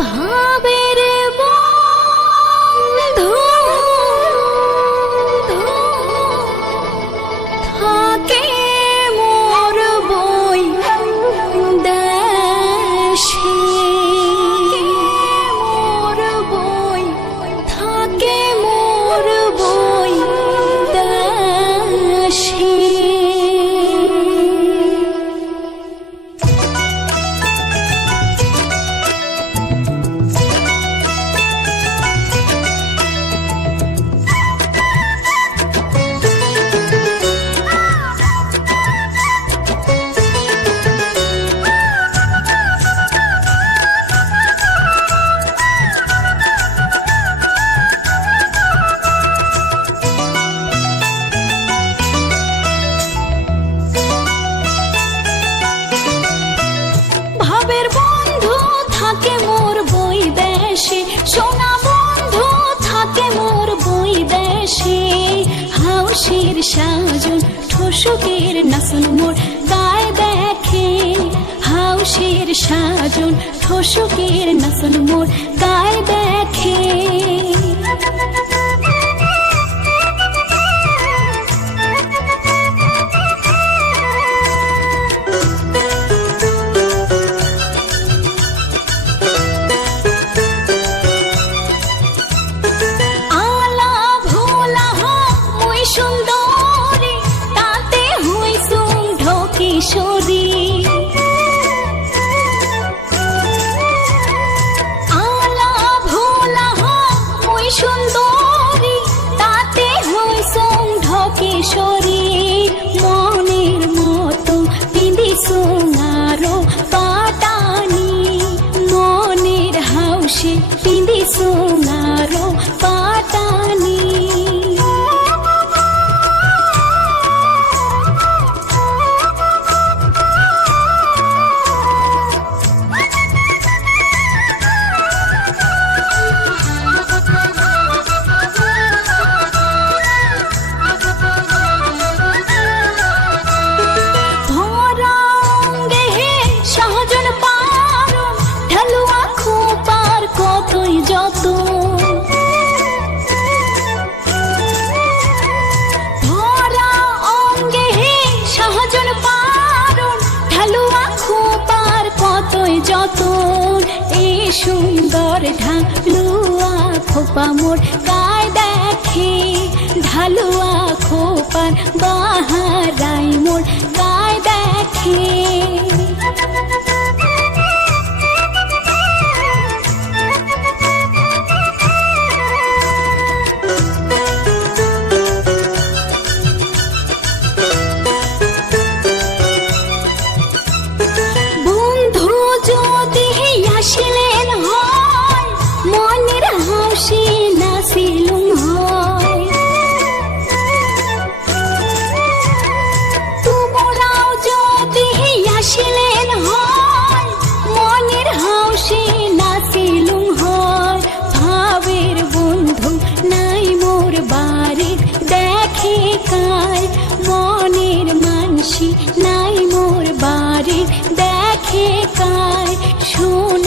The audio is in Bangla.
ভাবের বন্ধু থাকে মোর বই দেশে, মোর বই থাকে মোর বই দেশে। ভাবের বন্ধু থাকে মোর বই দেশে, সোনা বন্ধু থাকে মোর বই দেশে। হাউসের সাজন ঠোসকের নাচন মোর গায়ে দেখে, হাউসের সাজন ঠোসকের নাচন মোর গায়ে দেখে। কিশোরী আলা ভোলা মই সুন্দরী, তাতে হই সন্ধ কিশোরী। মনের মতো পিঁধিছো আরো পাটানি, মনের হাউসে পিঁধিছো আরো পাটানি। যত ভরা অঙ্গে সহজন পারণ, ঢালুয়া খোপার কতই যতন। এই সুন্দর ঢালুয়া খোপা মোর গায়ে দেখে, ঢালুয়া খোপার বাহারাই মোর গায়ে দেখে। মনের মানসি নাই মোর বাড়ি দেখে কায়, শোন